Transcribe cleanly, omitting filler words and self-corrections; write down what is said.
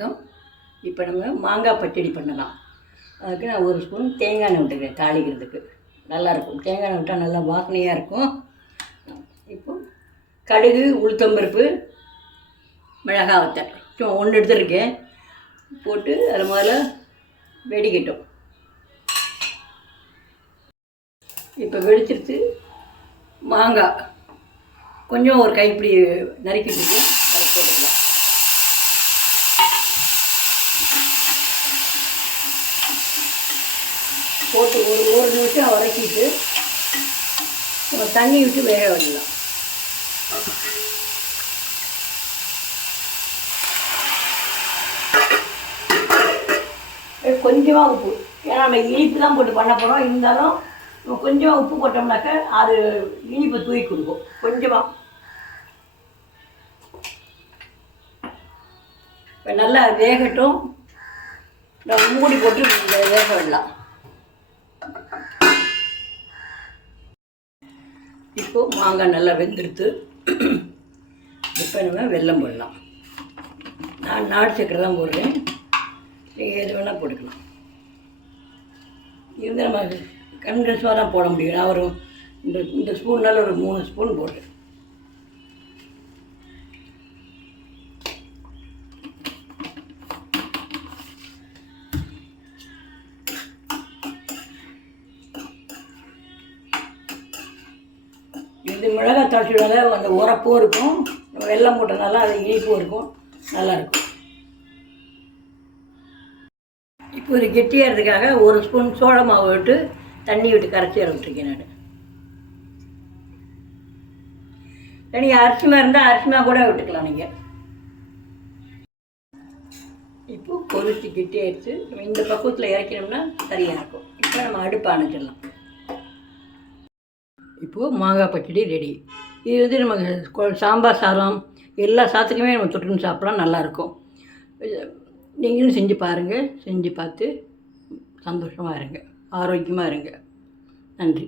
வணக்கம். இப்போ நம்ம மாங்காய் பச்சடி பண்ணலாம். அதுக்கு நான் ஒரு ஸ்பூன் தேங்காய் எண்ணெய் விட்டுக்கிறேன் தாளிக்கிறதுக்கு. நல்லாயிருக்கும், தேங்காய் எண்ணெய் விட்டால் நல்லா வாசனையாக இருக்கும். இப்போ கடுகு, உளுத்தம்பருப்பு, மிளகாய் வத்தல் சும்மா ஒன்று எடுத்துருக்கேன் போட்டு அதில் முதல்ல வெடிக்கட்டும். இப்போ வெடிச்சிருச்சு. மாங்காய் கொஞ்சம் ஒரு கைப்பிடி நறுக்கிட்டு அதை போட்டுக்கலாம். போட்டு ஒரு நிமிஷம் வதக்கிட்டு நம்ம தண்ணி விட்டு வேக விடலாம். கொஞ்சமாக உப்பு, ஏன்னா நம்ம இனிப்பு தான் போட்டு பண்ண போகிறோம். இருந்தாலும் நம்ம கொஞ்சமாக உப்பு போட்டோம்னாக்க அது இனிப்பை தூக்கி கொடுக்கும். கொஞ்சமாக இப்போ நல்லா வேகட்டும். நம்ம மூடி போட்டு வேக விடலாம். இப்போது மாங்காய் நல்லா வெந்துடுத்து. இப்போ நம்ம வெல்லம் போடலாம். நான் நாட்டு சக்கரை தான் போடுறேன், நீங்கள் எது வேணால் போட்டுக்கலாம். இது நம்ம கன்கன்ஸாக தான் போட முடியும். நான் ஒரு இந்த ஸ்பூன்னால் ஒரு 3 ஸ்பூன் போடுறேன். இது மிளகாய் தாளிச்சிடுவாங்க, அந்த உரப்பும் இருக்கும், வெல்லம் போட்டனால அது இனிப்பும் இருக்கும், நல்லாயிருக்கும். இப்போ ஒரு கெட்டியாகிறதுக்காக ஒரு ஸ்பூன் சோள மாவு விட்டு தண்ணி விட்டு கரைச்சி விட்டுருக்கேன் நான். தனி அரிசிமா இருந்தால் அரிசிமா கூட விட்டுக்கலாம் நீங்கள். இப்போ கொதிச்சு கெட்டியாகிடுச்சு. நம்ம இந்த பக்குவத்தில் இறக்கினோம்னா சரியாக இருக்கும். இப்போ நம்ம அடுப்பை அணைச்சிடலாம். இப்போது மாங்காய் பச்சடி ரெடி. இது நமக்கு சாம்பார் சாதம் எல்லா சாதத்துக்குமே நம்ம தொட்டுன்னு சாப்பிட்லாம், நல்லாயிருக்கும். நீங்களும் செஞ்சு பாருங்கள். செஞ்சு பார்த்து சந்தோஷமாக இருங்க, ஆரோக்கியமாக இருங்க. நன்றி.